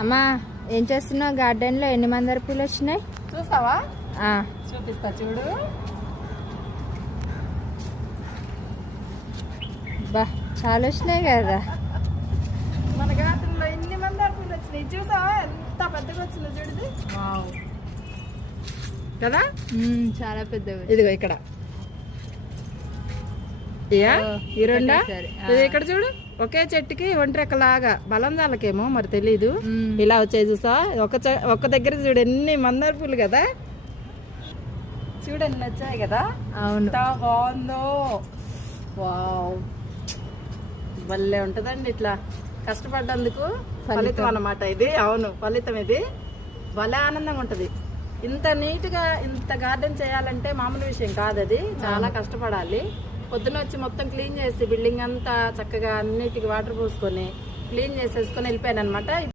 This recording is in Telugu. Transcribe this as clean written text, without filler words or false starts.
అమ్మా ఏం చేస్తున్నావు? గార్డెన్ లో ఎన్ని మందార పూలు వచ్చినాయి చూస్తావా? చూపిస్తా చూడు. బా చాలా వచ్చినాయి కదా. మన గార్డెన్ లో ఎన్ని మందార పూలు వచ్చినాయి చూసావా? ఎంత పెద్దగా వచ్చిందో చూడు. కదా చాలా పెద్దగా. ఇదిగో ఇక్కడ ఈ రెండా? ఇది ఇక్కడ చూడు, ఒకే చెట్టుకి ఒంటరెక్కలాగా బలంజాలకేమో మరి తెలీదు, ఇలా వచ్చాయి చూసా. ఒక్క దగ్గర చూడు ఎన్ని మందార పూలు కదా. చూడు ఎన్ని వచ్చాయి కదా. అవును, ఎంత బాగుందో. వావ్, భలే ఉంటదండి ఇట్లా కష్టపడ్డందుకు ఫలితం అన్నమాట ఇది. అవును, ఫలితం ఇది. భలే ఆనందంగా ఉంటది. ఇంత నీట్ గా ఇంత గార్డెన్ చేయాలంటే మామూలు విషయం కాదు. అది చాలా కష్టపడాలి. పొద్దున వచ్చి మొత్తం క్లీన్ చేసి బిల్డింగ్ అంతా చక్కగా అన్నిటికి వాటర్ పోసుకొని క్లీన్ చేసేసుకొని వెళ్ళిపోయాను అనమాట.